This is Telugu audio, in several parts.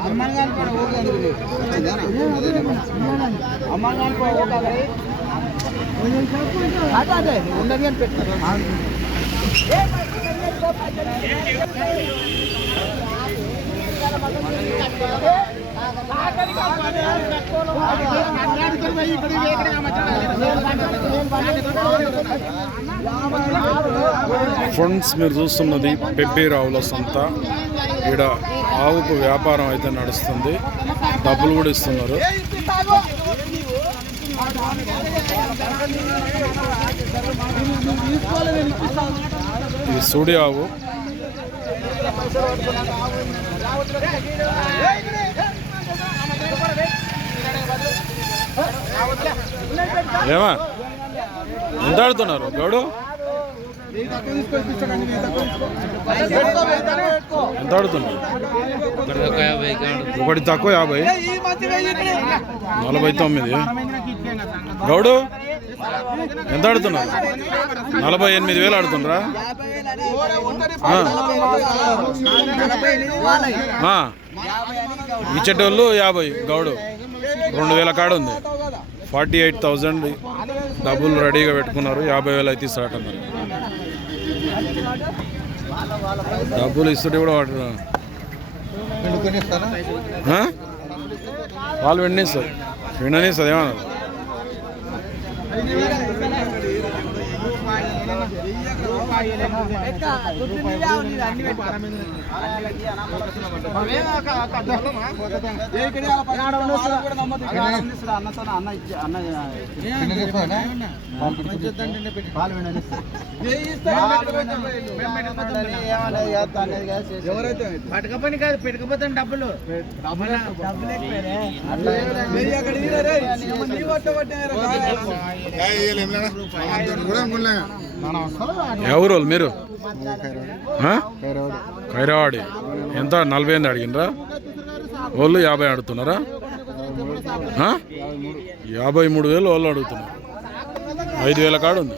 అమ్మని కానీ కూడా ఊర్లేదు అమ్మని కానీ కూడా ఊర్లేదు అదే అదే ఉండదు కానీ పెట్టారు ఫ్రెండ్స్ మీరు చూస్తున్నది పెబ్బి రావుల సంత. ఈడ ఆవుకు వ్యాపారం అయితే నడుస్తుంది. డబ్బులు కూడా ఇస్తున్నారు. ఈ సూడి ఆవు. ఏమా ఎంత ఆడుతున్నారు? గౌడు? ఎంత ఆడుతున్నారు? ఒకటి తక్కువ యాభై. నలభై తొమ్మిది. గౌడు ఎంత ఆడుతున్నారు? నలభై ఎనిమిది వేలు ఆడుతుండ్రా. ఆ. ఇచ్చేటోళ్ళు యాభై గౌడు. రెండు వేల కాడ ఉంది. ఫార్టీ ఎయిట్ థౌజండ్ డబ్బులు రెడీగా పెట్టుకున్నారు. యాభై వేలు అయితే ఇస్తారటన్నారు డబ్బులు ఇస్తుంటే కూడా వాడు? వాళ్ళు వెండిస్తారు వెండనిస్తారు ఏమన్నారు? పట్టుకపోని కాదు పెట్టుకపోతే డబ్బులు ఎవరు వాళ్ళు మీరు? ఖైరావాడి ఎంత? నలభై ఎనిమిది అడిగినరా వాళ్ళు యాభై అడుగుతున్నారా? యాభై మూడు వేలు వాళ్ళు అడుగుతున్నారు. ఐదు వేల కాడు ఉంది.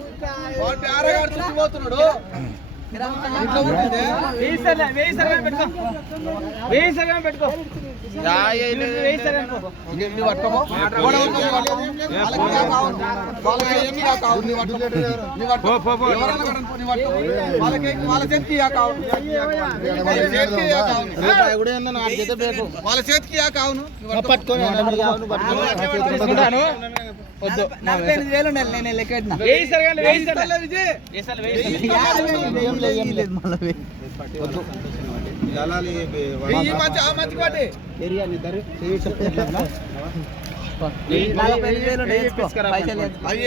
పెట్టుకో. సర్లే, వెయ్యి సర్లే పెట్టుకో వెయ్యి సర్లే పెట్టుకో వెయ్యి సర్లే పెట్టుకో. తీసుకుంటాను. వెయ్యి సర్లే, వెయ్యి సర్లే.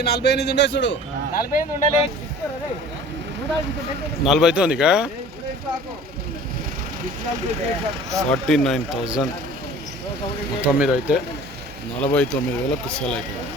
నలభై ఎనిమిది ఉండే చూడు. నలభై ఫార్టీ నైన్ థౌజండ్. మొత్తం మీద అయితే నలభై తొమ్మిది వేలకు సెల్ అయిపోయింది.